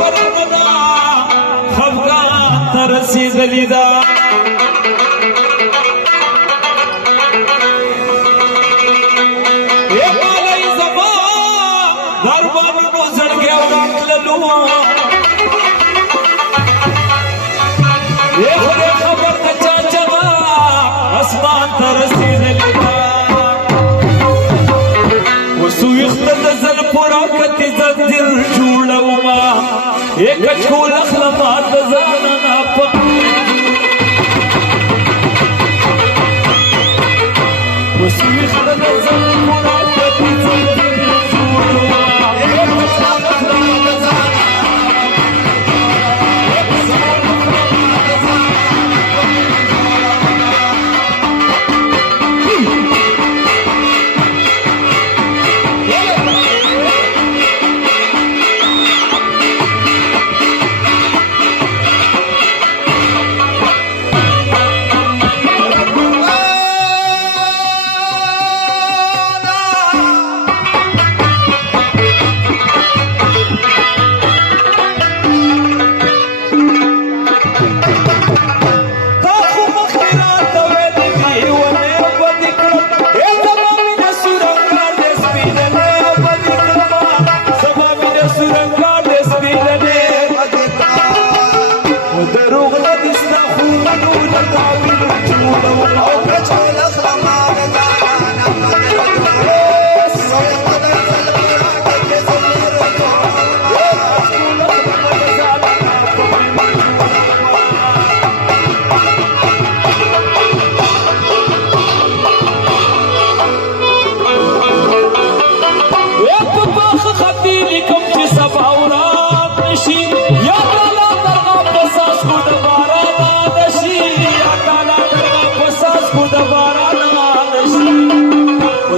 ورندا خفقان ترسیدلی دا ایمالی زمان دربانونو زړګي وراتللو خبر د چاچا اسمان ترسیدلی دا وسو یختل زل پورا کتی زنجیر جوړوما یک چول اخلمات زاننا پک وسو یختل زل پورا کتی زنجیر جوړوما یک چول اخلمات زاننا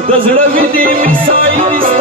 د زړه وینې مسایل